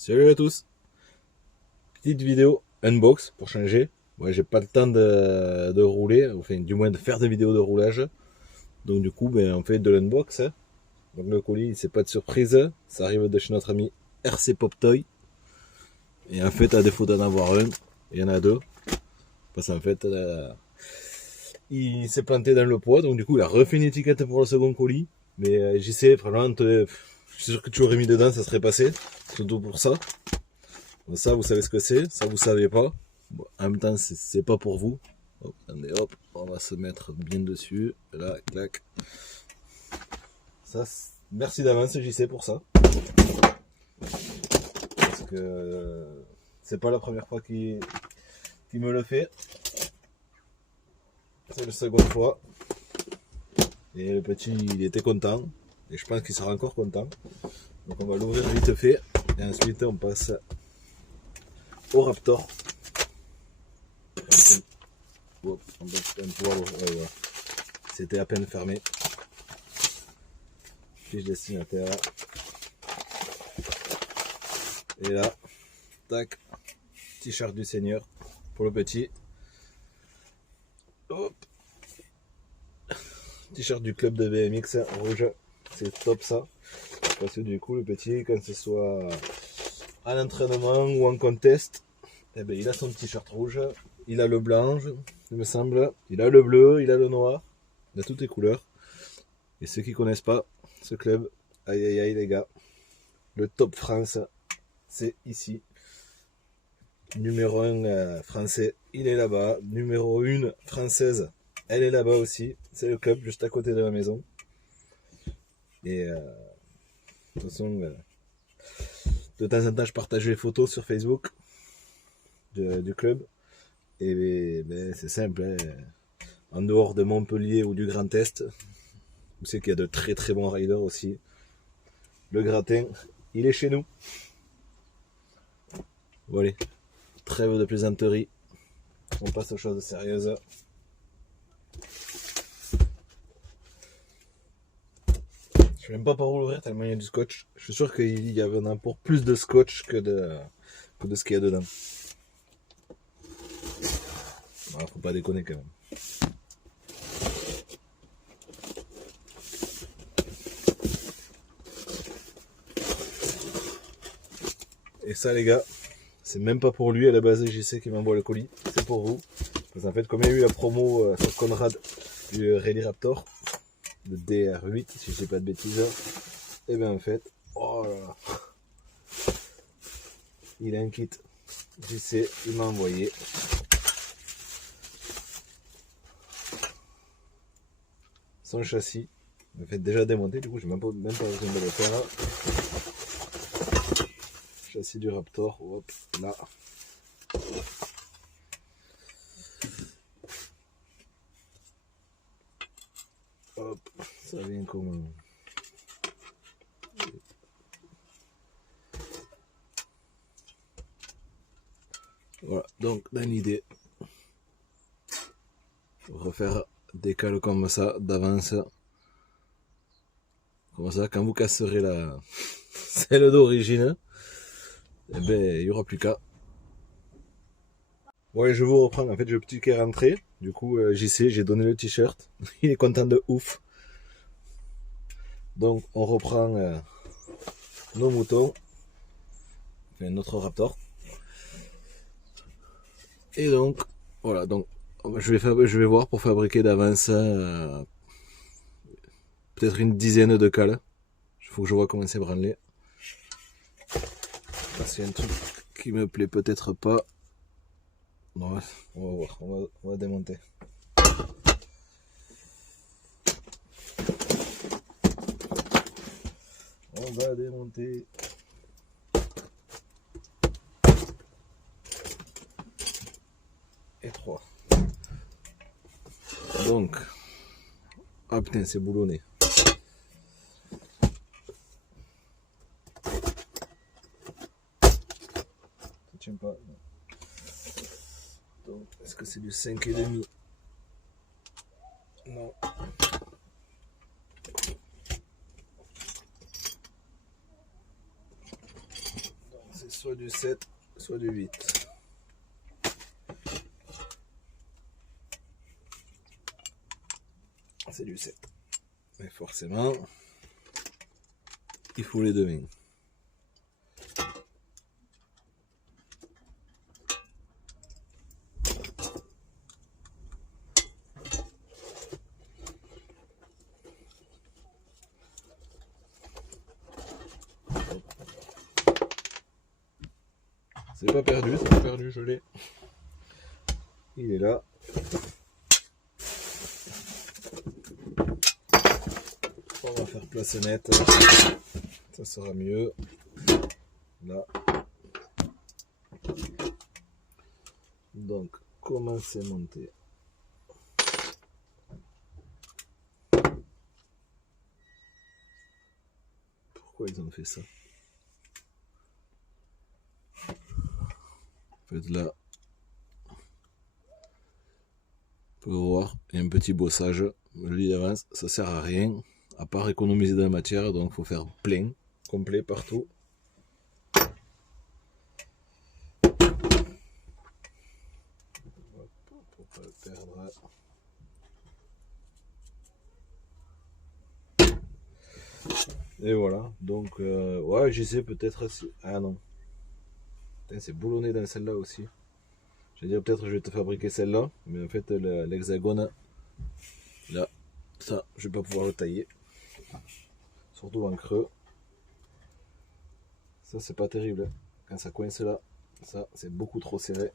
Salut à tous. Petite vidéo unbox pour changer. Moi j'ai pas le temps de rouler, enfin du moins de faire des vidéos de roulage. Donc du coup on fait de l'unbox. Hein. Donc le colis c'est pas de surprise, ça arrive de chez notre ami RC Pop Toy. Et en fait à défaut d'en avoir un, il y en a deux. Parce qu'en fait il s'est planté dans le poids, donc du coup il a refait une étiquette pour le second colis. Mais j'y sais, vraiment, je suis sûr que tu aurais mis dedans, ça serait passé. Surtout pour ça. Ça, vous savez ce que c'est. Ça, vous savez pas. Bon, en même temps, c'est pas pour vous. Hop, attendez, hop, on va se mettre bien dessus. Là, clac. Ça, merci d'avance, JC, pour ça. Parce que c'est pas la première fois qu'il me le fait. C'est la seconde fois. Et le petit, il était content. Et je pense qu'il sera encore content. Donc on va l'ouvrir vite fait. Et ensuite, on passe au Raptor. Hop, on va pouvoir l'ouvrir. Ouais. C'était à peine fermé. Fiche destinataire. Et là, tac, t-shirt du Seigneur pour le petit. Hop. T-shirt du club de BMX rouge. C'est top ça. Parce que du coup, le petit, quand ce soit à l'entraînement ou en contest, eh ben, il a son t-shirt rouge. Il a le blanc, il me semble. Il a le bleu, il a le noir. Il a toutes les couleurs. Et ceux qui connaissent pas ce club, aïe aïe aïe les gars. Le Top France, c'est ici. Numéro 1 français, il est là-bas. Numéro 1 française, elle est là-bas aussi. C'est le club juste à côté de la maison. Et de toute façon, de temps en temps, je partage les photos sur Facebook du club. Et ben, c'est simple. Hein. En dehors de Montpellier ou du Grand Est, vous savez qu'il y a de très très bons riders aussi. Le gratin, il est chez nous. Voilà. Trêve de plaisanterie. On passe aux choses sérieuses. Je sais même pas par où l'ouvrir tellement il y a du scotch. Je suis sûr qu'il y en a pour plus de scotch que de ce qu'il y a dedans. Voilà, faut pas déconner quand même. Et ça les gars, c'est même pas pour lui à la base, j'y sais qu'il m'envoie le colis. C'est pour vous. Parce qu'en fait, comme il y a eu la promo sur Conrad du Rally Raptor, le DR8, si je dis pas de bêtises, et bien en fait, oh là là, il a un kit. J'y sais, il m'a envoyé. Son châssis, en fait déjà démonté, du coup j'ai même pas besoin de le faire. Châssis du Raptor, hop, là. Hop, ça vient comment? Voilà, donc dans l'idée, refaire des cales comme ça d'avance. Comme ça, quand vous casserez la celle d'origine, eh ben, il n'y aura plus qu'à. Ouais, je vous reprends. En fait, j'ai le petit qui est rentré. Du coup, j'y sais, j'ai donné le t-shirt. Il est content de ouf. Donc, on reprend nos moutons. Enfin, notre Raptor. Et donc, voilà. Donc, je vais voir pour fabriquer d'avance peut-être une dizaine de cales. Il faut que je vois comment c'est branlé. C'est un truc qui me plaît peut-être pas. Bon, on va voir. On va démonter. On va démonter. Et 3. Donc. Ah putain, c'est boulonné. Ça tient pas. Donc, est-ce que c'est du 5,5? Non. soit du 7, soit du 8. C'est du 7. Mais forcément, il faut les deux mains. C'est pas perdu, je l'ai. Il est là. On va faire place nette. Ça sera mieux. Là. Donc, comment c'est monté? Pourquoi ils ont fait ça? En fait, là, on peut voir, il y a un petit bossage. Je dis d'avance, ça sert à rien, à part économiser de la matière, donc il faut faire plein, complet partout. Pour pas le perdre. Et voilà, donc ouais, j'y sais peut-être si... Ah non. C'est boulonné dans celle-là aussi. Je vais dire peut-être je vais te fabriquer celle-là, mais en fait l'hexagone, là, ça, je vais pas pouvoir le tailler. Surtout en creux. Ça c'est pas terrible. Quand ça coince là, ça c'est beaucoup trop serré.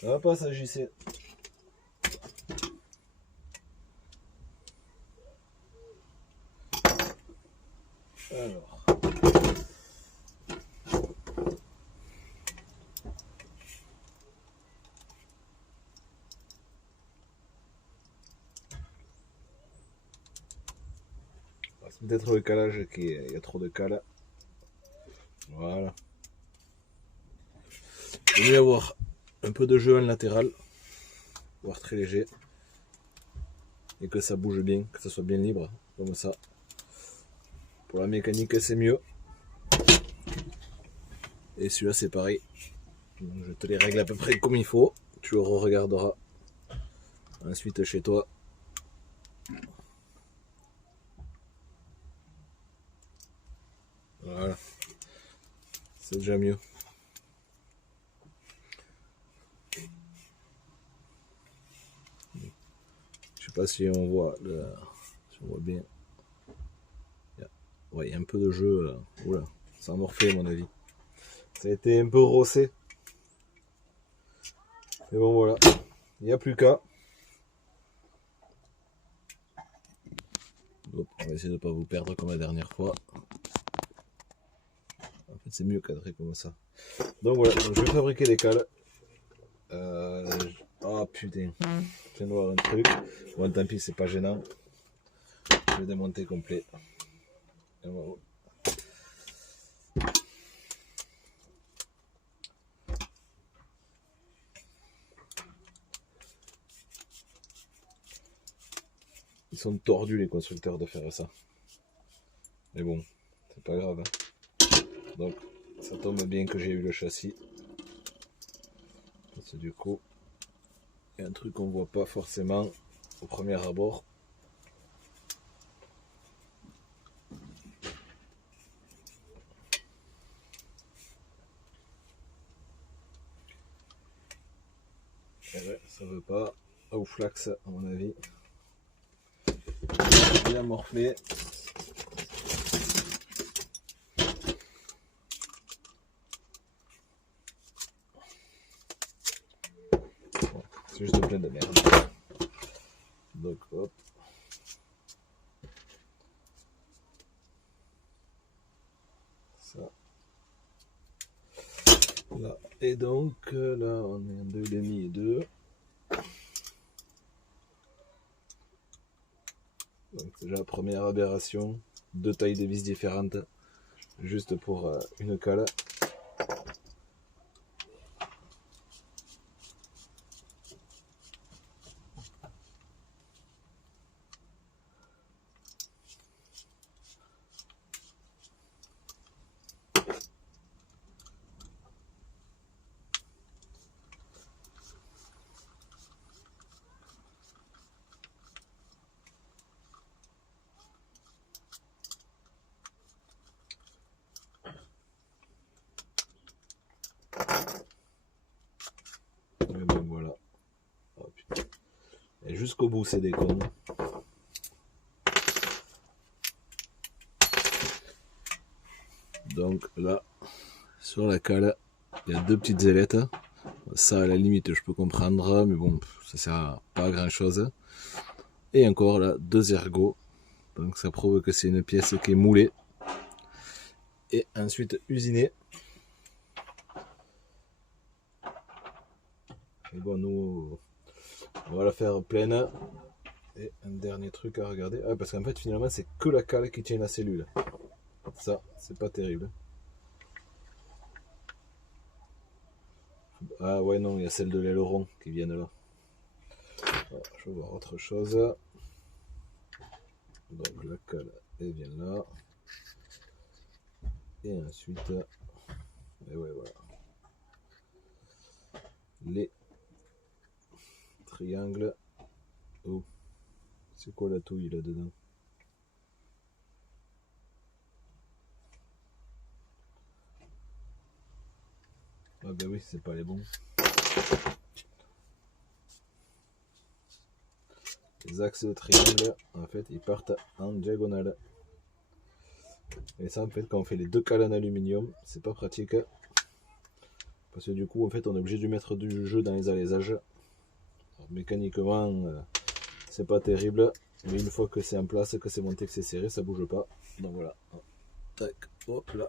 Ça va pas s'agir. Alors. C'est peut-être le calage qui est... Il y a trop de cale. Voilà. Il va y avoir un peu de jeu en latéral, voire très léger. Et que ça bouge bien, que ça soit bien libre, comme ça. Pour la mécanique, c'est mieux. Et celui-là, c'est pareil. Donc, je te les règle à peu près comme il faut. Tu le re-regarderas ensuite chez toi. Voilà. C'est déjà mieux. Je sais pas si on voit, si on voit bien. Ouais, il y a un peu de jeu. Oula, ça a morflé à mon avis. Ça a été un peu rossé. Mais bon voilà, il n'y a plus qu'à. On va essayer de ne pas vous perdre comme la dernière fois. En fait c'est mieux cadré comme ça. Donc voilà, donc je vais fabriquer les cales. Oh putain, je viens de voir un truc. Bon tant pis, c'est pas gênant. Je vais démonter complet. Et voilà. Ils sont tordus les constructeurs de faire ça. Mais bon, c'est pas grave. Hein. Donc ça tombe bien que j'ai eu le châssis. Parce que du coup, il y a un truc qu'on voit pas forcément au premier abord. Et ouais, ça veut pas. Au flax à mon avis. Bien morflé. Bon, c'est juste plein de merde. Donc hop. Ça. Là. Et donc là on est en 2,5 et 2. Donc déjà la première aberration, deux tailles de vis différentes, juste pour une cale. Et jusqu'au bout, c'est des cons. Donc là, sur la cale, il y a 2 petites ailettes. Ça, à la limite, je peux comprendre, mais bon, ça sert pas à grand chose. Et encore là, 2 ergots. Donc ça prouve que c'est une pièce qui est moulée. Et ensuite usinée. Et bon, nous, on va la faire pleine. Et un dernier truc à regarder. Ah, parce qu'en fait, finalement, c'est que la cale qui tient la cellule. Ça, c'est pas terrible. Ah ouais, non, il y a celle de l'aileron qui vient là. Alors, je vais voir autre chose. Donc la cale, elle vient là. Et ensuite, et ouais, voilà. Les triangles. Oh, c'est quoi la touille là-dedans? Ah ben oui, c'est pas les bons. Les axes de triangle, en fait, ils partent en diagonale. Et ça, en fait, quand on fait les 2 cales en aluminium, c'est pas pratique. Parce que du coup, en fait, on est obligé de mettre du jeu dans les alaisages. Alors, mécaniquement, c'est pas terrible. Mais une fois que c'est en place, que c'est monté, que c'est serré, ça bouge pas. Donc voilà. Tac, hop là.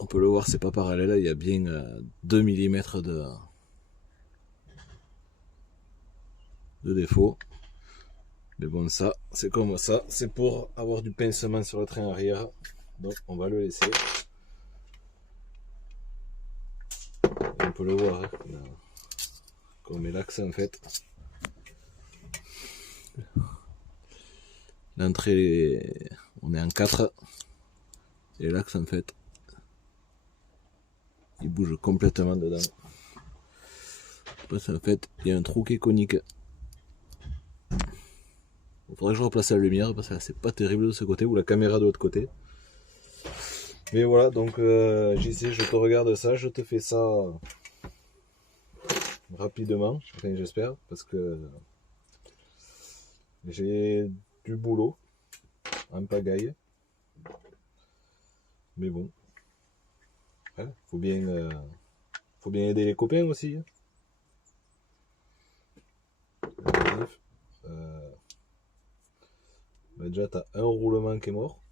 On peut le voir, c'est pas parallèle. Il y a bien 2 mm de défaut. Mais bon, ça, c'est comme ça. C'est pour avoir du pincement sur le train arrière. Donc, on va le laisser. On peut le voir. Hein. Quand on met l'axe, en fait. L'entrée, on est en 4. Et l'axe, en fait, il bouge complètement dedans. Parce qu'en fait, il y a un trou qui est conique. Il faudrait que je replace la lumière parce que c'est pas terrible de ce côté ou la caméra de l'autre côté. Mais voilà, donc JC, je te regarde ça, je te fais ça rapidement, enfin, j'espère, parce que j'ai du boulot en pagaille. Mais bon, ouais, faut bien aider les copains aussi. Hein. Bah déjà, t'as un roulement qui est mort,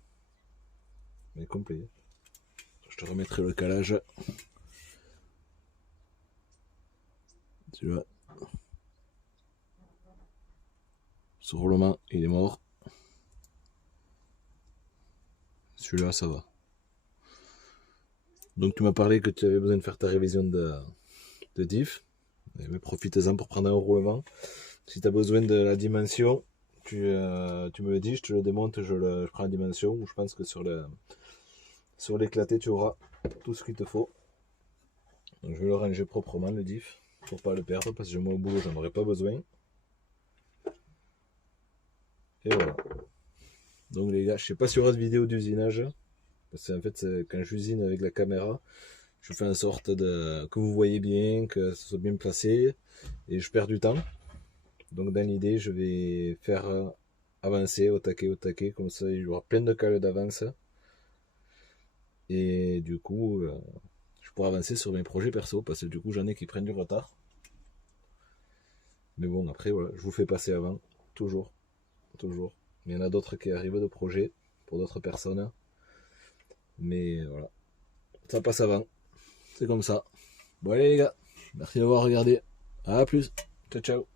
mais complet. Je te remettrai le calage. Tu vois, ce roulement, il est mort. Celui-là, ça va. Donc tu m'as parlé que tu avais besoin de faire ta révision de diff. Mais profite-en pour prendre un roulement. Si tu as besoin de la dimension, tu me le dis, je te le démonte, je prends la dimension. Je pense que sur l'éclaté, tu auras tout ce qu'il te faut. Donc je vais le ranger proprement, le diff, pour pas le perdre, parce que moi au boulot, j'en aurais pas besoin. Et voilà. Donc les gars, je sais pas si il y aura de vidéo d'usinage, parce qu'en fait, quand j'usine avec la caméra, je fais en sorte que vous voyez bien, que ce soit bien placé, et je perds du temps. Donc dans l'idée, je vais faire avancer au taquet, comme ça il y aura plein de cales d'avance. Et du coup, je pourrai avancer sur mes projets perso, parce que du coup j'en ai qui prennent du retard. Mais bon, après voilà, je vous fais passer avant, toujours. Mais il y en a d'autres qui arrivent de projets, pour d'autres personnes. Mais voilà, ça passe avant. C'est comme ça. Bon allez les gars, merci d'avoir regardé. À plus. Ciao ciao.